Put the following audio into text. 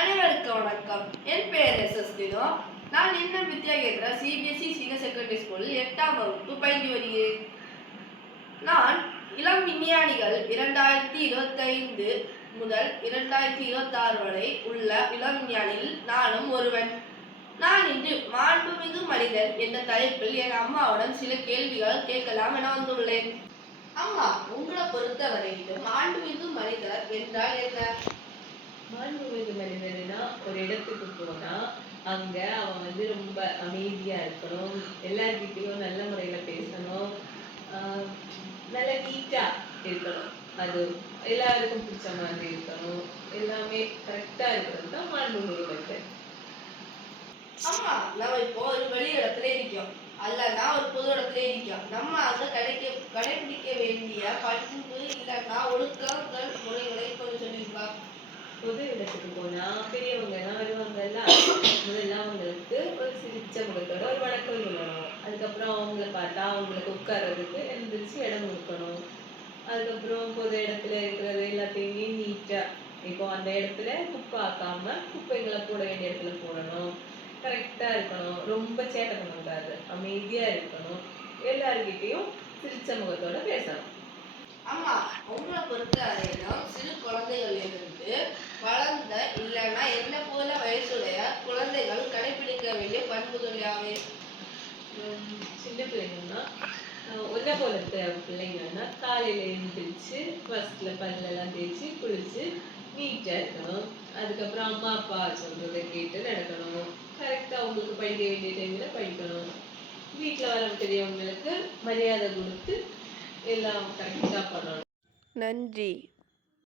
அனைவருக்கும் வணக்கம். என் பெயர் எஸ் தினோ. நான் இன்னும் வித்யாகேந்திரா சிபிஎஸ்இ சீனியர் செகண்டரி ஸ்கூலில் 8ஆம் வகுப்பு பயின்று வருகிறேன். நான் இளம் விஞ்ஞானிகள் 2025 முதல் 2026 வரை உள்ள இளம் விஞ்ஞானியில் நானும் ஒருவன். நான் இன்று மாண்புமிகு மனிதன் என்ற தலைப்பில் என் அம்மாவுடன் சில கேள்விகள் கேட்கலாம் என வந்துள்ளேன். அம்மா, உங்களை பொறுத்தவரையிலும் மாண்புமிகு மனிதர் என்றால் என்ன? மாண்புமிகு மனிதனா ஒரு இடத்துக்கு போனா அங்க அவன் ரொம்ப அமைதியா இருக்கணும், எல்லார்கிட்டையும் நல்ல முறையில பேசணும், நல்ல நீட்டா இருக்கணும், அது எல்லாருக்கும் பிடிச்ச மாதிரி இருக்கணும், எல்லாமே கரெக்டா இருக்கிறது தான் மாண்புமிகு மனிதன். ஆமா, நம்ம இப்போ ஒரு வெளி இடத்துல இருக்கோம் அல்லனா ஒரு பொது இடத்துல இருக்கோம். நம்ம அங்க கடைபிடிக்க வேண்டிய பண்பு இல்லைன்னா ஒழுக்கங்கள் முறைகளை கொஞ்சம் சொல்லிருக்கலாம். பொது இடத்துக்கு போனா பெரியவங்க எல்லாம் வருவாங்கல்ல, முதல்ல அவங்களுக்கு ஒரு சிரிச்ச முகத்தோட ஒரு வணக்கம் சொல்லணும். அதுக்கப்புறம் அவங்கள பார்த்தா அவங்களுக்கு உட்கார்றதுக்கு எழுந்திரிச்சு இடம் கொடுக்கணும். அதுக்கப்புறம் பொது இடத்துல இருக்கிறது எல்லாத்தையுமே நீட்டா, இப்போ அந்த இடத்துல குப்பை ஆக்காம குப்பைகளை போட வேண்டிய இடத்துல போடணும், கரெக்டா இருக்கணும், ரொம்ப சேட்டை பண்ணக்கூடாது, அமைதியா இருக்கணும், எல்லாருக்கிட்டையும் சிரிச்ச முகத்தோட பேசணும். ஆமா, உங்களை பொறுத்த வரையிலும் சிறு குழந்தைகளிலிருந்து வளர்ந்த இல்லைன்னா என்ன போல வயசுடைய குழந்தைகள் கடைபிடிக்க வேண்டிய பண்புகள் யாவை? சின்ன பிள்ளைங்கன்னா ஒன்றை போல பிள்ளைங்கன்னா காலையில எழுந்திரிச்சு ஃபர்ஸ்ட்ல பல்லெல்லாம் தேய்ச்சி குளிச்சு நீட்டா இருக்கணும். அதுக்கப்புறம் அம்மா அப்பா சொல்றதை கேட்டு நடக்கணும். கரெக்டா அவங்களுக்கு படிக்க வேண்டிய டைம்ல படிக்கணும். வீட்டில் வர பெரியவங்களுக்கு மரியாதை கொடுத்து எல்லாம் கரெக்டா பண்ணணும். நன்றி.